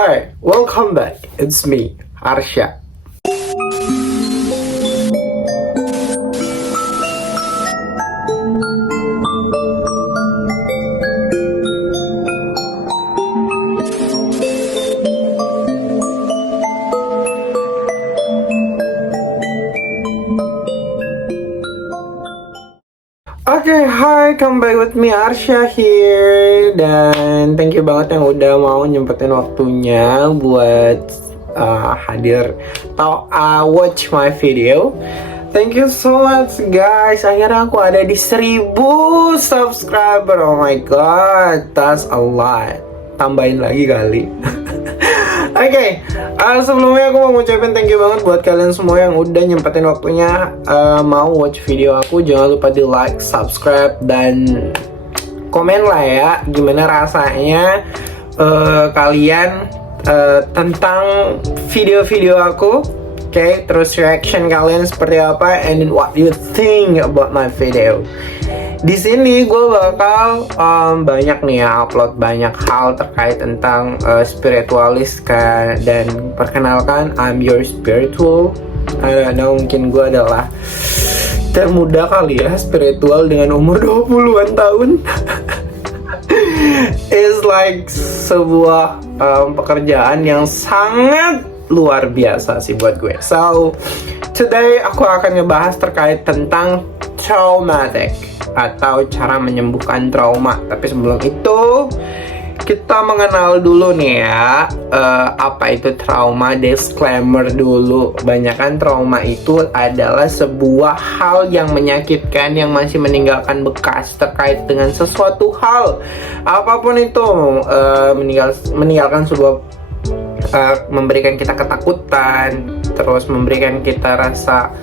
Hi, welcome back. It's me, Arsya. Oke, hi, come back with me, Arsya here. Dan thank you banget yang udah mau nyempetin waktunya buat hadir atau watch my video. Thank you so much guys. Akhirnya aku ada di 1000 subscriber. Oh my god, that's a lot. Tambahin lagi kali. Oke, sebelumnya aku mau ngucapin thank you banget buat kalian semua yang udah nyempetin waktunya mau watch video aku. Jangan lupa di like, subscribe, dan komen lah ya gimana rasanya kalian tentang video-video aku. Oke, terus reaction kalian seperti apa, and then what you think about my video. Di sini gue bakal banyak nih ya upload banyak hal terkait tentang spiritualis kan, dan perkenalkan, I'm your spiritual. I don't know, mungkin gue adalah termuda kali ya spiritual dengan umur 20-an tahun. It's like sebuah pekerjaan yang sangat luar biasa sih buat gue. So today aku akan ngebahas terkait tentang traumatic atau cara menyembuhkan trauma. Tapi sebelum itu kita mengenal dulu nih ya apa itu trauma. Disclaimer dulu, banyakan trauma itu adalah sebuah hal yang menyakitkan yang masih meninggalkan bekas terkait dengan sesuatu hal apapun itu, meninggalkan sebuah memberikan kita ketakutan, terus memberikan kita rasa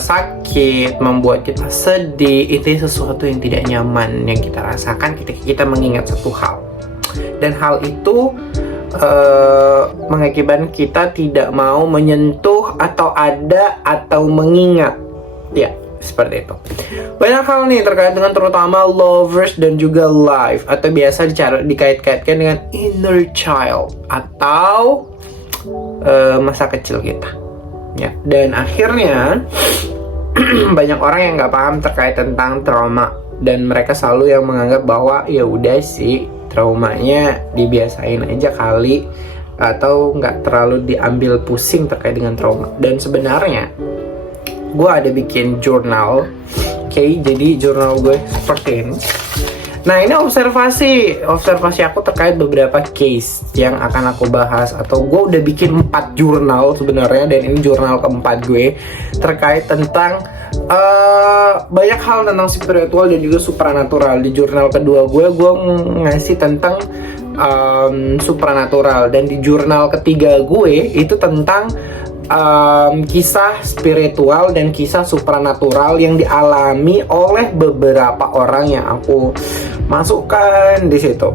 sakit, membuat kita sedih. Itu sesuatu yang tidak nyaman yang kita rasakan ketika kita mengingat satu hal, dan hal itu mengakibatkan kita tidak mau menyentuh atau mengingat ya, seperti itu. Banyak hal nih terkait dengan terutama lovers dan juga life, atau biasa dikait-kaitkan dengan inner child atau masa kecil kita ya. Dan akhirnya banyak orang yang nggak paham terkait tentang trauma, dan mereka selalu yang menganggap bahwa ya udah sih traumanya dibiasain aja kali, atau nggak terlalu diambil pusing terkait dengan trauma. Dan sebenarnya gue ada bikin jurnal, oke, jadi jurnal gue seperti ini. Nah, ini observasi aku terkait beberapa case yang akan aku bahas, atau gue udah bikin 4 jurnal sebenarnya, dan ini jurnal keempat gue terkait tentang banyak hal tentang spiritual dan juga supranatural. Di jurnal kedua gue ngasih tentang supranatural, dan di jurnal ketiga gue itu tentang kisah spiritual dan kisah supranatural yang dialami oleh beberapa orang yang aku masukkan di situ.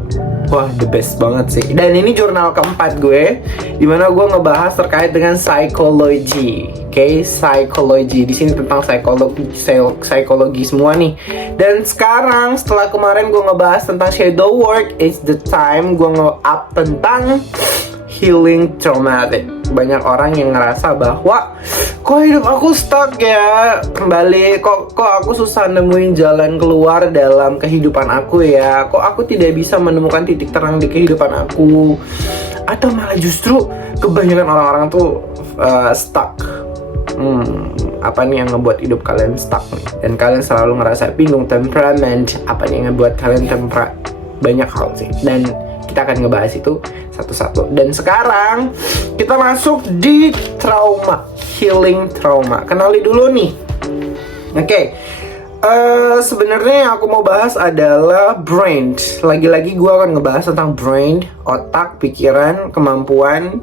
Wah, the best banget sih. Dan ini jurnal keempat gue, dimana gue ngebahas terkait dengan psikologi. Oke, psikologi di sini tentang psikologi semua nih. Dan sekarang setelah kemarin gue ngebahas tentang shadow work, it's the time gue nge-up tentang healing traumatic. Banyak orang yang ngerasa bahwa kok hidup aku stuck ya, kembali kok aku susah nemuin jalan keluar dalam kehidupan aku ya, kok aku tidak bisa menemukan titik terang di kehidupan aku, atau malah justru kebanyakan orang-orang tuh stuck. Apa nih yang ngebuat hidup kalian stuck nih, dan kalian selalu ngerasa bingung, temperament, apa nih yang ngebuat kalian banyak hal sih, dan kita akan ngebahas itu satu-satu. Dan sekarang kita masuk di trauma, healing trauma. Kenali dulu nih. Oke, sebenarnya yang aku mau bahas adalah brain. Lagi-lagi gue akan ngebahas tentang brain, otak, pikiran, kemampuan,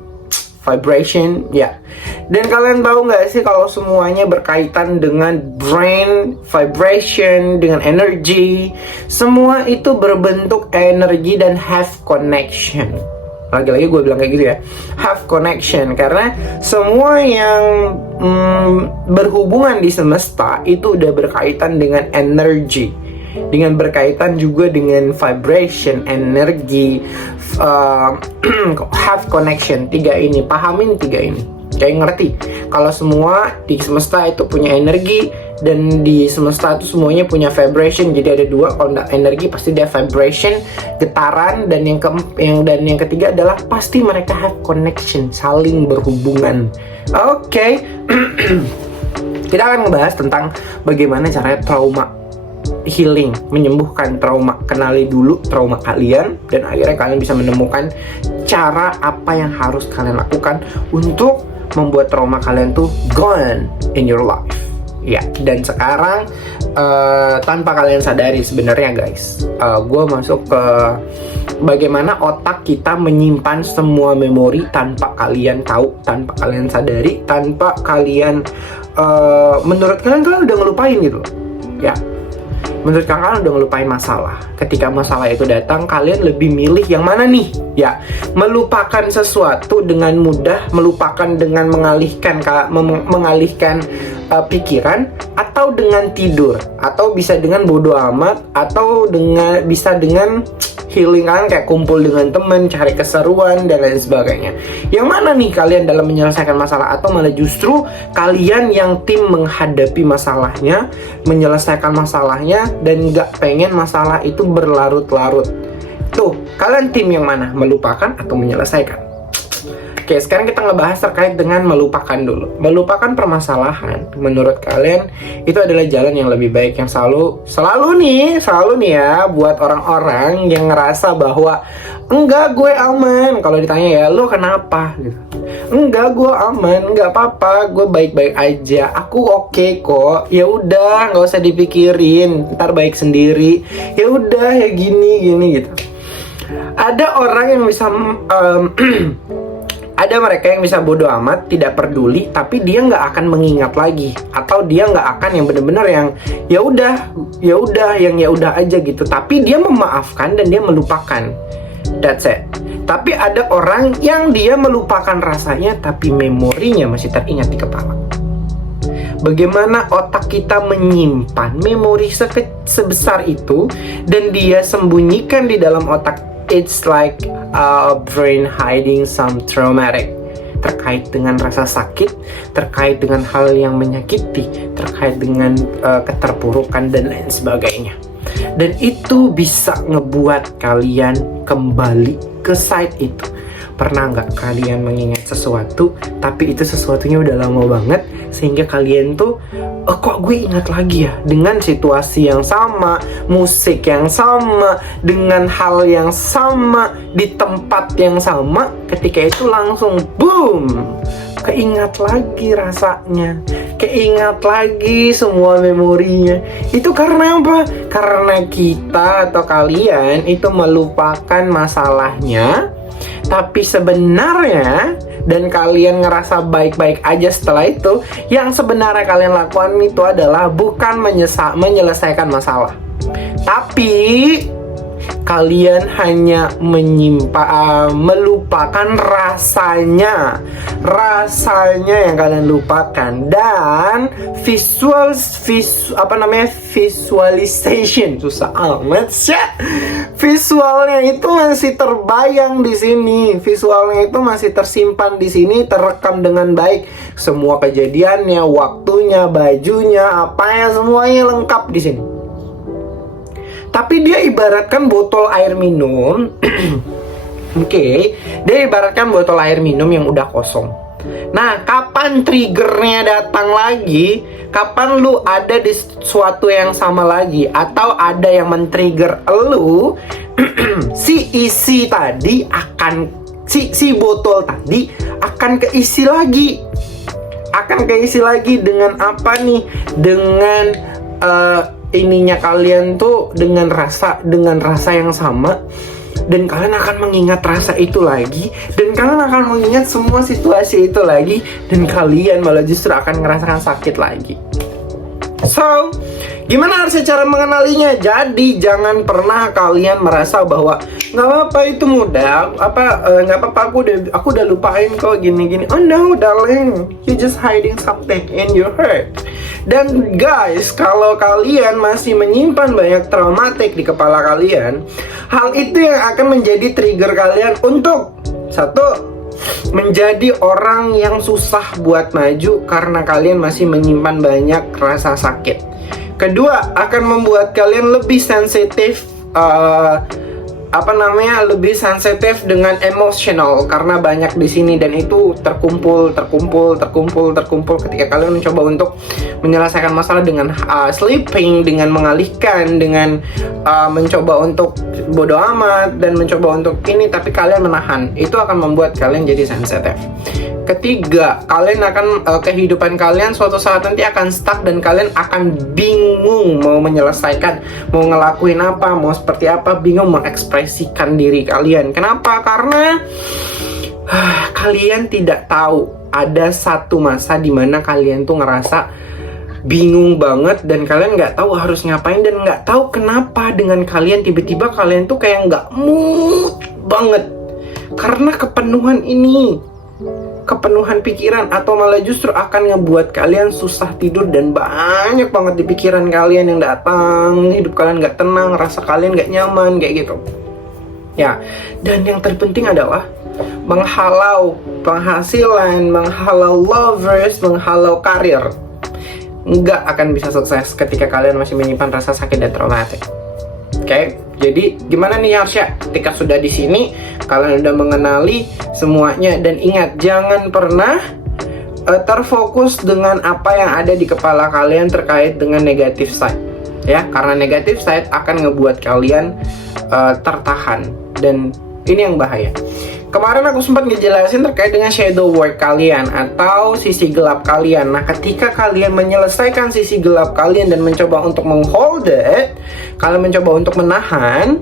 vibration, ya. Dan kalian tahu nggak sih kalau semuanya berkaitan dengan brain, vibration, dengan energy, semua itu berbentuk energi dan have connection. Lagi-lagi gue bilang kayak gitu ya, have connection, karena semua yang berhubungan di semesta itu udah berkaitan dengan energi. dengan berkaitan juga dengan vibration, energi, have connection. Tiga ini, pahamin tiga ini. Kayak ngerti kalau semua di semesta itu punya energi, dan di semesta itu semuanya punya vibration. Jadi ada dua, kalau energi pasti dia vibration, getaran, dan yang ketiga adalah pasti mereka have connection, saling berhubungan. Oke. Kita akan ngebahas tentang bagaimana caranya trauma healing, menyembuhkan trauma. Kenali dulu trauma kalian, dan akhirnya kalian bisa menemukan cara apa yang harus kalian lakukan untuk membuat trauma kalian tuh gone in your life. Ya, dan sekarang tanpa kalian sadari sebenarnya guys, gue masuk ke bagaimana otak kita menyimpan semua memori tanpa kalian tahu, tanpa kalian sadari, tanpa kalian menurut kalian udah ngelupain gitu ya. Menurut kalian udah ngelupain masalah. Ketika masalah itu datang, kalian lebih milih yang mana nih? Ya, melupakan sesuatu dengan mudah, melupakan dengan mengalihkan pikiran, atau dengan tidur, atau bisa dengan bodo amat, atau bisa dengan healing, kan kayak kumpul dengan temen, cari keseruan dan lain sebagainya. Yang mana nih kalian dalam menyelesaikan masalah, atau malah justru kalian yang tim menghadapi masalahnya, menyelesaikan masalahnya, dan gak pengen masalah itu berlarut-larut? Tuh, kalian tim yang mana? Melupakan atau menyelesaikan? Oke, sekarang kita ngebahas terkait dengan melupakan dulu. Melupakan permasalahan, menurut kalian itu adalah jalan yang lebih baik, yang selalu nih ya, buat orang-orang yang ngerasa bahwa enggak, gue aman. Kalau ditanya ya, lo kenapa? Gitu. Enggak, gue aman, enggak apa-apa, gue baik-baik aja, aku oke kok. Ya udah, nggak usah dipikirin, ntar baik sendiri. Ya udah, ya gini gitu. Ada orang yang bisa ada mereka yang bisa bodo amat, tidak peduli, tapi dia nggak akan mengingat lagi, atau dia nggak akan yang benar-benar yang ya udah aja gitu. Tapi dia memaafkan dan dia melupakan. That's it. Tapi ada orang yang dia melupakan rasanya, tapi memorinya masih teringat di kepala. Bagaimana otak kita menyimpan memori sebesar itu dan dia sembunyikan di dalam otak. It's like a brain hiding some traumatic, terkait dengan rasa sakit, terkait dengan hal yang menyakiti, terkait dengan keterpurukan dan lain sebagainya. Dan itu bisa ngebuat kalian kembali ke site itu. Pernah nggak kalian mengingat sesuatu, tapi itu sesuatunya udah lama banget, sehingga kalian tuh kok gue ingat lagi ya, dengan situasi yang sama, musik yang sama, dengan hal yang sama, di tempat yang sama, ketika itu langsung boom, keingat lagi rasanya, keingat lagi semua memorinya. Itu karena apa? Karena kita atau kalian itu melupakan masalahnya, tapi sebenarnya, dan kalian ngerasa baik-baik aja setelah itu, yang sebenarnya kalian lakukan itu adalah bukan menyelesaikan masalah, tapi kalian hanya melupakan rasanya yang kalian lupakan. Dan visualization susah amat sih. Visualnya itu masih terbayang di sini, visualnya itu masih tersimpan di sini, terekam dengan baik. Semua kejadiannya, waktunya, bajunya, apanya, semuanya lengkap di sini. Tapi dia ibaratkan botol air minum. Oke, dia ibaratkan botol air minum yang udah kosong. Nah, kapan triggernya datang lagi? Kapan lu ada di suatu yang sama lagi, atau ada yang men-trigger lu? si botol tadi akan keisi lagi dengan apa nih? Dengan ininya kalian tuh dengan rasa yang sama, dan kalian akan mengingat rasa itu lagi, dan kalian akan mengingat semua situasi itu lagi, dan kalian malah justru akan ngerasakan sakit lagi. So, gimana harusnya cara mengenalinya? Jadi jangan pernah kalian merasa bahwa nggak apa-apa, itu mudah, nggak apa-apa, aku udah lupain kok, gini. Oh no darling, you just hiding something in your heart. Dan guys, kalau kalian masih menyimpan banyak traumatik di kepala kalian, hal itu yang akan menjadi trigger kalian untuk satu, menjadi orang yang susah buat maju karena kalian masih menyimpan banyak rasa sakit. Kedua, akan membuat kalian lebih sensitif, lebih sensitif dengan emosional karena banyak di sini, dan itu terkumpul ketika kalian mencoba untuk menyelesaikan masalah dengan sleeping, dengan mengalihkan, dengan mencoba untuk bodoh amat dan mencoba untuk ini, tapi kalian menahan. Itu akan membuat kalian jadi sensitif. Ketiga, kalian akan kehidupan kalian suatu saat nanti akan stuck dan kalian akan bingung mau menyelesaikan, mau ngelakuin apa, mau seperti apa, bingung mengekspresikan diri kalian. Kenapa? Karena kalian tidak tahu ada satu masa di mana kalian tuh ngerasa bingung banget dan kalian nggak tahu harus ngapain dan nggak tahu kenapa dengan kalian tiba-tiba kalian tuh kayak nggak mood banget karena kepenuhan ini. Kepenuhan pikiran, atau malah justru akan ngebuat kalian susah tidur dan banyak banget di pikiran kalian yang datang, hidup kalian gak tenang, rasa kalian gak nyaman, kayak gitu ya. Dan yang terpenting adalah menghalau penghasilan, menghalau lovers, menghalau karir. Nggak akan bisa sukses ketika kalian masih menyimpan rasa sakit dan traumatik. Oke, jadi gimana nih Arsya? Ketika sudah di sini, kalian udah mengenali semuanya, dan ingat jangan pernah terfokus dengan apa yang ada di kepala kalian terkait dengan negative side, ya, karena negative side akan ngebuat kalian tertahan, dan ini yang bahaya. Kemarin aku sempat ngejelasin terkait dengan shadow work kalian atau sisi gelap kalian. Nah, ketika kalian menyelesaikan sisi gelap kalian dan mencoba untuk menghold it, kalian mencoba untuk menahan,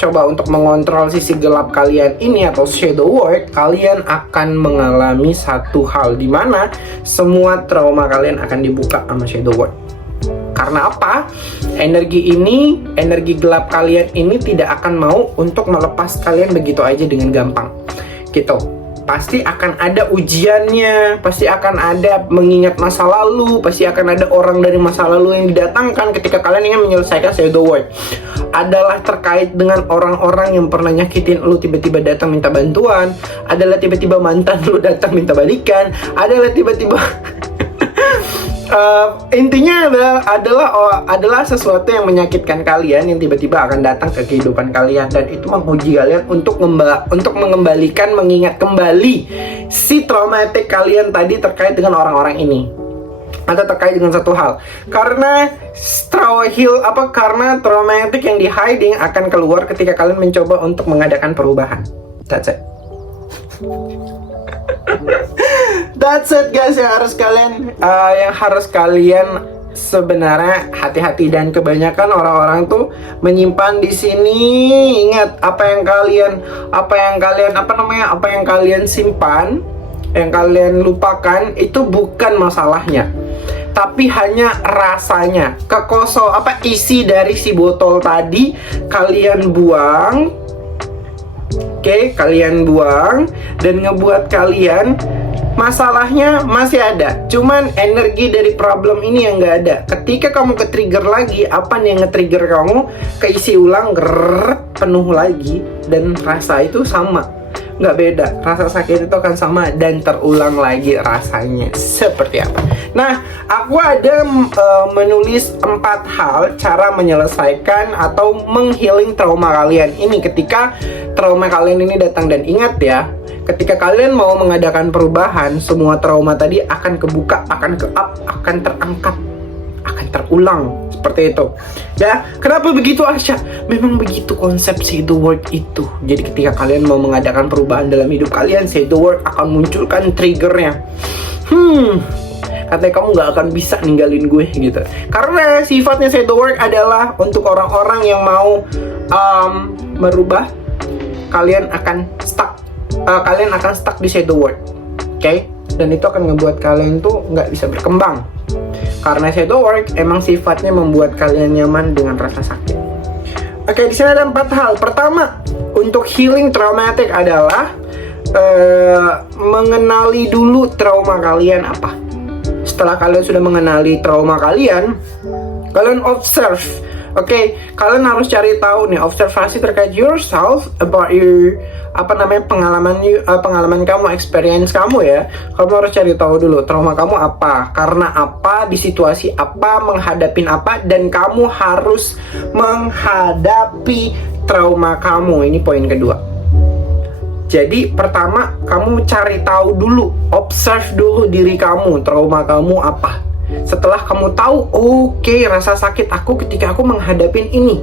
coba untuk mengontrol sisi gelap kalian ini atau shadow work, kalian akan mengalami satu hal di mana semua trauma kalian akan dibuka sama shadow work. Karena apa? Energi gelap kalian ini tidak akan mau untuk melepas kalian begitu aja dengan gampang. Gitu. Pasti akan ada ujiannya, pasti akan ada mengingat masa lalu, pasti akan ada orang dari masa lalu yang didatangkan ketika kalian ingin menyelesaikan shadow work. Adalah terkait dengan orang-orang yang pernah nyakitin lu tiba-tiba datang minta bantuan, adalah tiba-tiba mantan lu datang minta balikan, adalah tiba-tiba intinya adalah sesuatu yang menyakitkan kalian yang tiba-tiba akan datang ke kehidupan kalian, dan itu menguji kalian untuk mengembalikan, mengingat kembali si traumatik kalian tadi terkait dengan orang-orang ini atau terkait dengan satu hal. Karena karena traumatik yang di hiding akan keluar ketika kalian mencoba untuk mengadakan perubahan. That's it. That's it guys, yang harus kalian sebenarnya hati-hati. Dan kebanyakan orang-orang tuh menyimpan di sini. Ingat, apa yang kalian simpan, yang kalian lupakan itu bukan masalahnya, tapi hanya rasanya. Isi dari si botol tadi kalian buang. Oke, kalian buang dan ngebuat kalian masalahnya masih ada, cuman energi dari problem ini yang nggak ada. Ketika kamu ke-trigger lagi, apa nih yang nge-trigger kamu? Keisi ulang, penuh lagi, dan rasa itu sama, nggak beda. Rasa sakit itu akan sama dan terulang lagi rasanya seperti apa. Nah, aku ada menulis 4 hal cara menyelesaikan atau menghealing trauma kalian ini ketika trauma kalian ini datang. Dan ingat ya, ketika kalian mau mengadakan perubahan, semua trauma tadi akan kebuka, akan ke-up, akan terangkat, akan terulang seperti itu. Ya, kenapa begitu Arsya? Memang begitu konsep shadow work itu. Jadi ketika kalian mau mengadakan perubahan dalam hidup kalian, shadow work akan munculkan triggernya. Katanya kamu nggak akan bisa ninggalin gue gitu. Karena sifatnya shadow work adalah untuk orang-orang yang mau merubah. Kalian akan stuck di shadow work, oke? Dan itu akan ngebuat kalian tuh nggak bisa berkembang. Karena shadow work emang sifatnya membuat kalian nyaman dengan rasa sakit. Oke, di sini ada 4 hal. Pertama, untuk healing traumatic adalah mengenali dulu trauma kalian apa. setelah kalian sudah mengenali trauma kalian observe. Oke, kalian harus cari tahu nih, observasi terkait yourself, about your pengalaman kamu, experience kamu ya. Kamu harus cari tahu dulu trauma kamu apa, karena apa, di situasi apa, menghadapin apa, dan kamu harus menghadapi trauma kamu. Ini poin kedua. Jadi pertama, kamu cari tahu dulu, observe dulu diri kamu, trauma kamu apa. Setelah kamu tahu, oke, rasa sakit aku ketika aku menghadapin ini,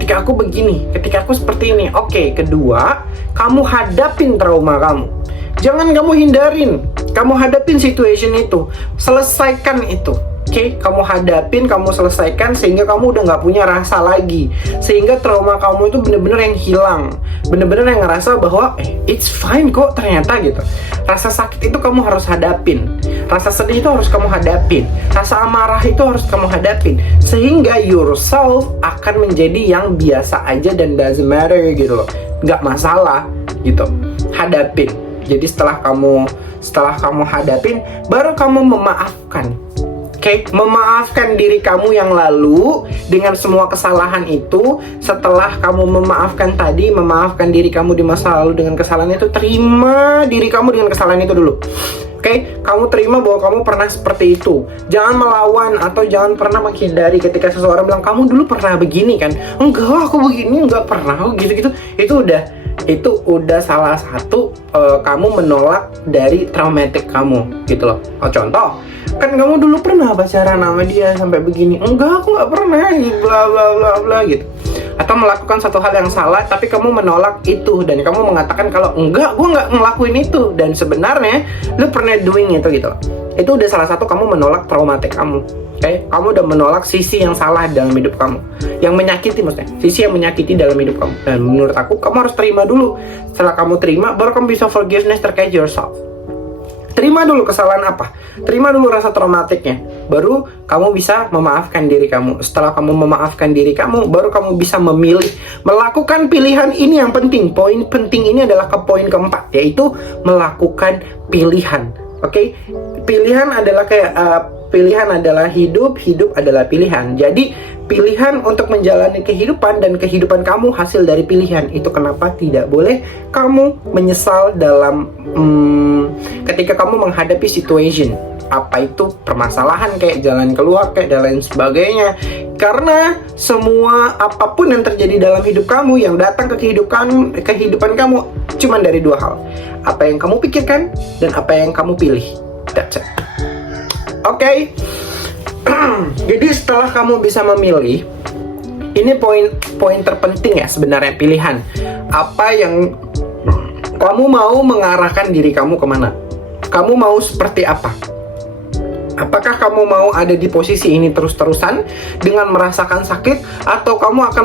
ketika aku begini, ketika aku seperti ini. Oke, kedua, kamu hadapin trauma kamu. Jangan kamu hindarin, kamu hadapin situation itu, selesaikan itu. Oke, kamu hadapin, kamu selesaikan, sehingga kamu udah nggak punya rasa lagi, sehingga trauma kamu itu bener-bener yang hilang, bener-bener yang ngerasa bahwa it's fine kok ternyata gitu. Rasa sakit itu kamu harus hadapin, rasa sedih itu harus kamu hadapin, rasa amarah itu harus kamu hadapin, sehingga yourself akan menjadi yang biasa aja dan doesn't matter gitu loh, nggak masalah gitu. Hadapin. Jadi setelah kamu hadapin, baru kamu memaafkan. Oke, memaafkan diri kamu yang lalu dengan semua kesalahan itu. Setelah kamu memaafkan tadi, memaafkan diri kamu di masa lalu dengan kesalahan itu, terima diri kamu dengan kesalahan itu dulu. Oke, kamu terima bahwa kamu pernah seperti itu. Jangan melawan atau jangan pernah menghindari ketika seseorang bilang, kamu dulu pernah begini kan? Enggak, aku begini, enggak pernah, gitu-gitu. Itu udah salah satu kamu menolak dari traumatik kamu gitu loh. Contoh, kan kamu dulu pernah pacaran sama dia sampai begini. Enggak, aku nggak pernah, bla bla bla bla gitu. Atau melakukan satu hal yang salah tapi kamu menolak itu dan kamu mengatakan kalau enggak, gue nggak ngelakuin itu, dan sebenarnya lu pernah doing itu gitu. Itu udah salah satu kamu menolak traumatik kamu. Oke, kamu udah menolak sisi yang salah dalam hidup kamu, yang menyakiti, maksudnya sisi yang menyakiti dalam hidup kamu. Dan menurut aku, kamu harus terima dulu. Setelah kamu terima, baru kamu bisa forgiveness terkait yourself. Terima dulu kesalahan apa, terima dulu rasa traumatiknya, baru kamu bisa memaafkan diri kamu. Setelah kamu memaafkan diri kamu, baru kamu bisa memilih, melakukan pilihan. Ini yang penting, poin penting ini adalah ke poin keempat, yaitu melakukan pilihan. Oke, pilihan adalah kayak pilihan adalah hidup, hidup adalah pilihan. Jadi pilihan untuk menjalani kehidupan, dan kehidupan kamu hasil dari pilihan. Itu kenapa tidak boleh kamu menyesal dalam ketika kamu menghadapi situation, apa itu permasalahan kayak jalan keluar kayak dan lain sebagainya. Karena semua apapun yang terjadi dalam hidup kamu, yang datang ke kehidupan kamu, cuma dari dua hal: apa yang kamu pikirkan dan apa yang kamu pilih. That's it. Oke. Jadi setelah kamu bisa memilih, ini poin terpenting ya sebenarnya, pilihan. Apa yang kamu mau mengarahkan diri kamu kemana? Kamu mau seperti apa? Apakah kamu mau ada di posisi ini terus-terusan dengan merasakan sakit, atau kamu akan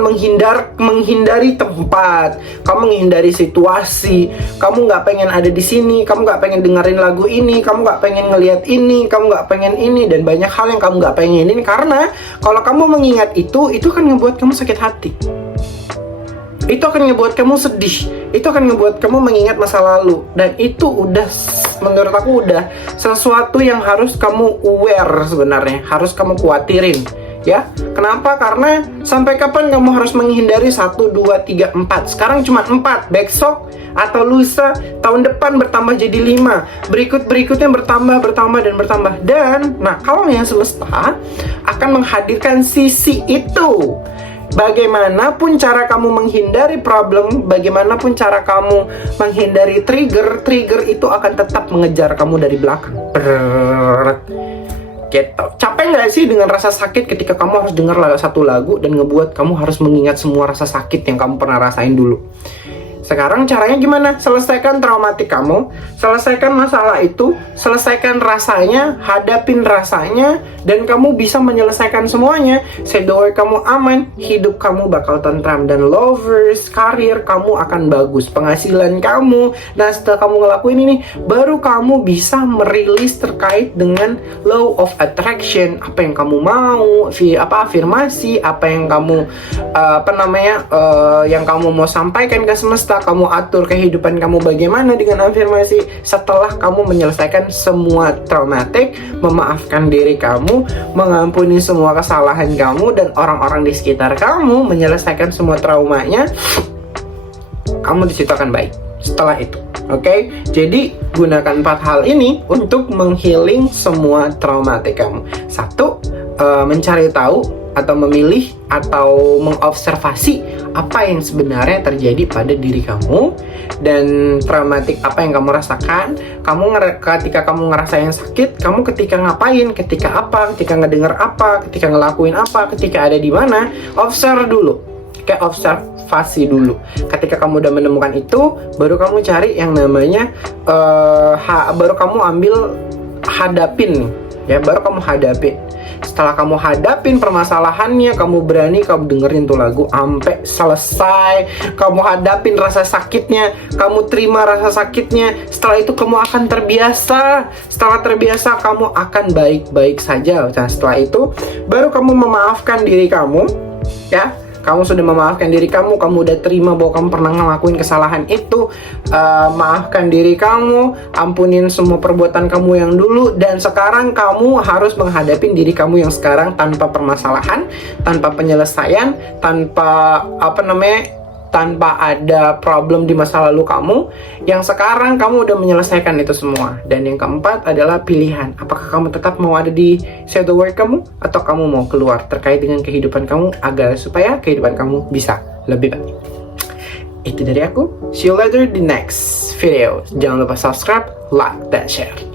menghindari tempat, kamu menghindari situasi, kamu nggak pengen ada di sini, kamu nggak pengen dengerin lagu ini, kamu nggak pengen ngelihat ini, kamu nggak pengen ini, dan banyak hal yang kamu nggak pengenin. Karena kalau kamu mengingat itu akan ngebuat kamu sakit hati. Itu akan ngebuat kamu sedih, itu akan ngebuat kamu mengingat masa lalu, dan itu udah, menurut aku udah sesuatu yang harus kamu aware sebenarnya, harus kamu khawatirin ya. Kenapa? Karena sampai kapan kamu harus menghindari 1, 2, 3, 4? Sekarang cuma 4, besok atau lusa, tahun depan bertambah jadi 5, berikutnya bertambah. Dan nah, kalau yang semesta akan menghadirkan sisi itu. Bagaimanapun cara kamu menghindari problem, bagaimanapun cara kamu menghindari trigger itu akan tetap mengejar kamu dari belakang. Gitu. Capek nggak sih dengan rasa sakit ketika kamu harus dengar satu lagu dan ngebuat kamu harus mengingat semua rasa sakit yang kamu pernah rasain dulu? Sekarang caranya gimana? Selesaikan traumatik kamu, selesaikan masalah itu, selesaikan rasanya, hadapin rasanya, dan kamu bisa menyelesaikan semuanya. Sedoi kamu aman, hidup kamu bakal tentram, dan lovers, karir kamu akan bagus, penghasilan kamu. Nah, setelah kamu ngelakuin ini, baru kamu bisa merilis terkait dengan law of attraction, apa yang kamu mau, afirmasi, apa yang kamu yang kamu mau sampaikan ke semesta. bisa kamu atur kehidupan kamu bagaimana dengan afirmasi setelah kamu menyelesaikan semua traumatik, memaafkan diri kamu, mengampuni semua kesalahan kamu dan orang-orang di sekitar kamu, menyelesaikan semua traumanya. Kamu di situ akan baik setelah itu. Oke, jadi gunakan 4 hal ini untuk menghealing semua traumatik kamu. 1, mencari tahu atau memilih atau mengobservasi apa yang sebenarnya terjadi pada diri kamu dan traumatik apa yang kamu rasakan. Ketika kamu ngerasain sakit, kamu ketika ngapain, ketika apa, ketika ngedenger apa, ketika ngelakuin apa, ketika ada di mana, observe dulu. Kayak observasi dulu. Ketika kamu udah menemukan itu, baru kamu cari yang namanya baru kamu ambil hadapin nih, ya, baru kamu hadapin. Setelah kamu hadapin permasalahannya, kamu berani, kamu dengerin tuh lagu sampai selesai, kamu hadapin rasa sakitnya, kamu terima rasa sakitnya. Setelah itu kamu akan terbiasa. Setelah terbiasa, kamu akan baik-baik saja. Nah, setelah itu baru kamu memaafkan diri kamu, ya. Kamu sudah memaafkan diri kamu udah terima bahwa kamu pernah ngelakuin kesalahan itu, maafkan diri kamu, ampunin semua perbuatan kamu yang dulu, dan sekarang kamu harus menghadapi diri kamu yang sekarang tanpa permasalahan, tanpa penyelesaian, tanpa tanpa ada problem di masa lalu kamu. Yang sekarang kamu udah menyelesaikan itu semua. Dan yang keempat adalah pilihan. Apakah kamu tetap mau ada di Say the Word kamu, atau kamu mau keluar terkait dengan kehidupan kamu agar supaya kehidupan kamu bisa lebih baik. Itu dari aku. See you later di next video. Jangan lupa subscribe, like, dan share.